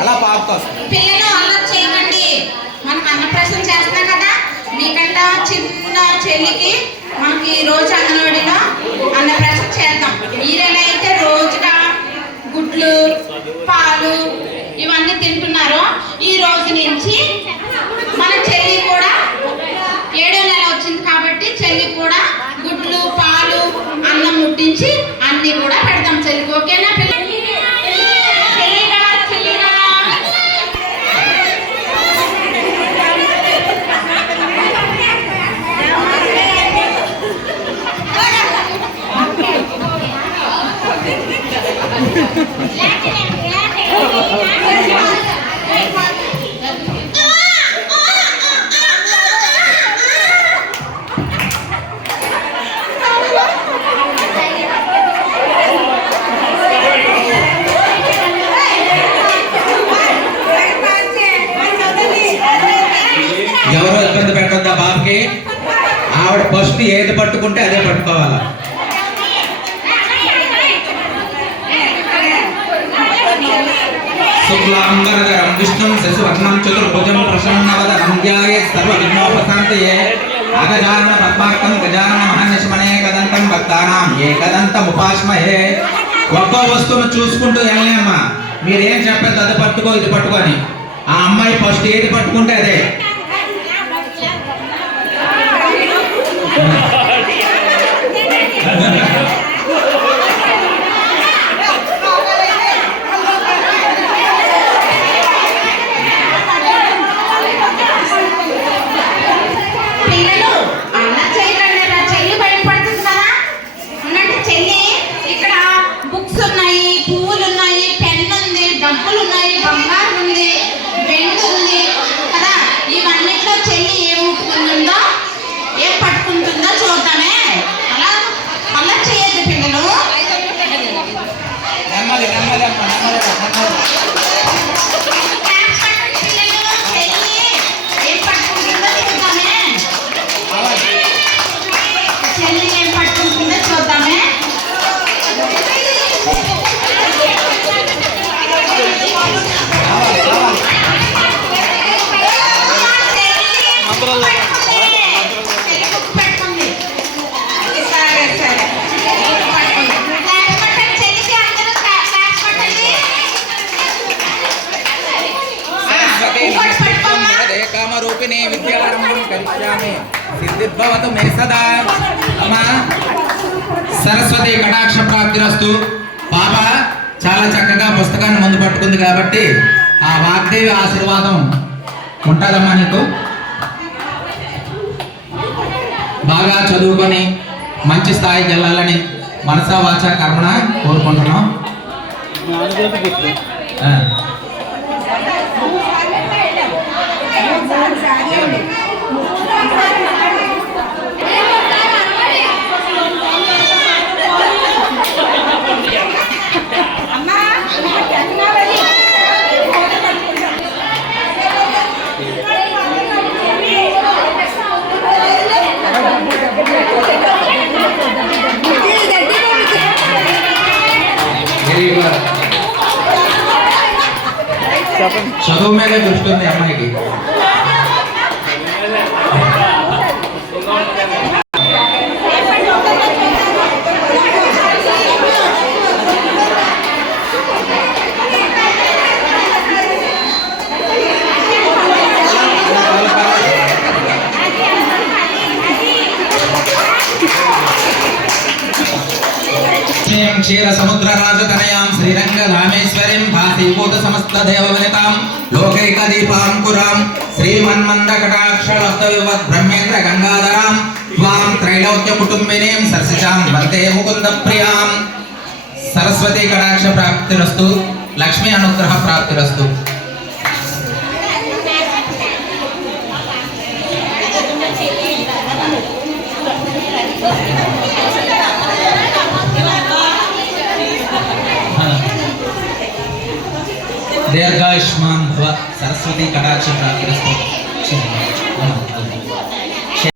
అలా పాపతో పిల్లలు అల్లరి చేయకండి. మనం అన్నప్రాసన చేస్తున్నాం కదా, మీకంటే చిన్న చెల్లికి మనకి ఈ రోజు అంగన్వాడీలో అన్నప్రాసన చేద్దాం. మీరేలా అయితే రోజుగా గుడ్లు పాలు ఇవన్నీ తింటున్నారో ఈ రోజు నుంచి మన చెల్లి కూడా 7వ నెల వచ్చింది కాబట్టి చెల్లి కూడా గుడ్లు పాలు అన్నం ముట్టించి అన్ని కూడా పెడతాం చెల్లికి. ఓకేనా పిల్లలు? ఎవరో ఇబ్బంది పెట్టొద్దా బాబుకి. ఆవిడ ఫస్ట్ ఏది పట్టుకుంటే అదే పట్టుకోవాలా. శుక్లాంబరధరం విష్ణుం శశివర్ణం చతుర్భుజం ప్రసన్నవదనం ధ్యాయే సర్వవిఘ్నోపశాంతయే అగజానన పద్మార్కం గజానన మహానిష్మనే కదంతం భక్తానాం ఏకదంతముపాస్మహే. ఒక్కో వస్తువును చూసుకుంటూ వెళ్ళలేమ్మా. మీరేం చెప్పేది అది పట్టుకో ఇది పట్టుకొని. ఆ అమ్మాయి ఫస్ట్ ఏది పట్టుకుంటే అదే. కామరూపిణి విద్యారంభం కరిష్యామి సిద్ధిర్భవతు మే సదా. అమ్మా సరస్వతి కటాక్ష ప్రాప్తిరస్తు. పాప చాలా చక్కగా పుస్తకాన్ని ముందు పట్టుకుంది కాబట్టి ఆ వాగ్దేవి ఆశీర్వాదం ఉంటుందమ్మా నీకు. బాగా చదువుకొని మంచి స్థాయికి వెళ్ళాలని మనసా వాచా కర్మణ కోరుకుంటున్నాం. చదువు మీదే దృష్టి ఉంది అమ్మాయికి. క్షీర సముద్ర రాజతనయాం శ్రీరంగధామేశ్వరీం భాసీభూత సమస్త దేవవనితాం లోకైక దీపాంకురాం శ్రీమన్మంద కటాక్షలస్తవివద్ బ్రహ్మేంద్ర గంగాధరాం త్వాం త్రైలోక్య కుటుంబినీం సర్సిచాం వందే ముకుంద ప్రియాం. సరస్వతి కటాక్ష ప్రాప్తిరస్తు. లక్ష్మీ అనుగ్రహ ప్రాప్తిరస్తు. దీర్ఘాయుష్మాన్ భవ. సరస్వతి కటాక్ష ప్రాప్తిరస్తు.